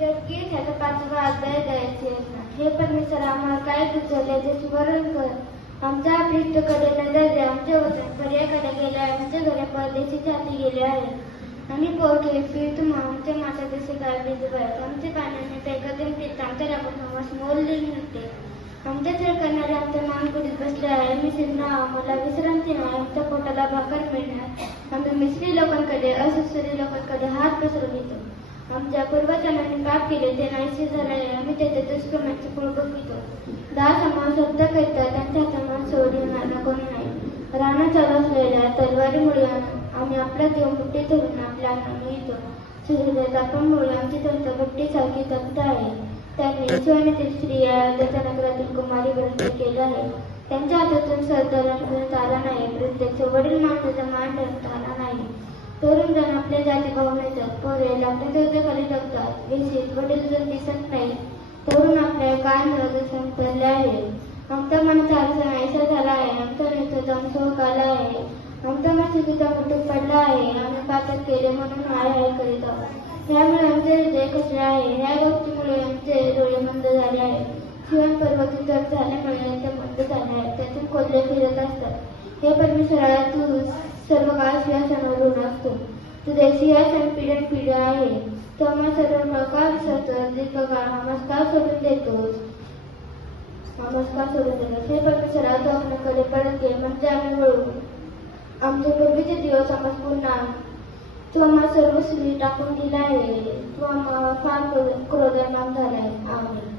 गीत ह्याचा 5वा अध्याय द्यायचे. हे परमेश्वर आम्हाला काय सुचवले ते स्मरण कर. आमच्या पृष्ठकडे नजर दे. आमचे वचन पर्याकडे गेले आहे. आमचे घरे परदेशीच्या हाती गेले आहे. आम्ही पोटे फिरतो आमचे माता जसे गाडले आहेत. आमचे पाण्याने पेकते पित आमच्या राबून मोडले नसते. आमच्या चढ करणारे आमच्या मानकुडीत बसले आहे. मी सिरणार मला विश्रांती नाही. आमच्या पोटाला भाकर मिळणार. आम्ही मिस्री लोकांकडे असुस्री लोकांकडे हात पसरवितो. आमच्या पूर्वजांनी पाप केले ते नाहीसे झाले आहे. आम्ही त्याच्या दुष्कर्माचे फळ भोगवितो. दास आम्हाला शब्द करतात. त्यांच्या हातांना सोडविणारा कोण नाही. राणा चालू असलेल्या तलवारीमुळे आम्ही आपला जीव मुठीत धरून आपल्या मिळतो. सूर्य तापामुळे आमची तंत्र भट्टीसारखी तप्त आहे. त्यांनी सोन्यातील स्त्रिया त्याच्या नगरातील कुमारी ग्रंथ केला आहे. त्यांच्या हातातून सरदारांपर्यंत आला नाही. प्रत्यक्ष वडील माणसाचा मान आला नाही. तरुण जण आपल्या जाती भाऊ मिळतात. पोरे आपल्या चौथ्याखाली जगतात. विशेष वडील जण दिसत नाही. तरुण आपल्या काय मिळत संपले आहे. आमचा माणसा आरसा नाहीसा झाला आहे. आमचा नेता जाऊन शोक आला आहे. आमचा माणसाचा मुठीत पडला आहे. आम्ही पापात केले म्हणून हाय हाय करीत आहोत. त्यामुळे आमचे हृदय खचले आहे. ह्या गोष्टीमुळे आमचे डोळे मंद झाले आहे. शिवन पर्वत जग झाल्यामुळे ते मंद झाले आहे. त्यातून कोल्हे फिरत असतात. हे परमेश्वरा तू सर्व काळ सिंहासनावर असतो. तुझे सिंहासन पिढ्यान पिढ्या आहे. तू आम्हाला सर्व का विसरतोस. दीर्घकाळ नमस्कार सोडून देतोस. हे परमेश्वरा तू आपल्याकडे परत घे म्हणजे आम्ही वळू. आमचे पूर्वीचे दिवस आम्हाला पुन्हा. तू आम्हाला सर्व स्त्री टाकून दिला आहे. तू आम्हाला फार क्रोधमान झाला आहे. आमेन.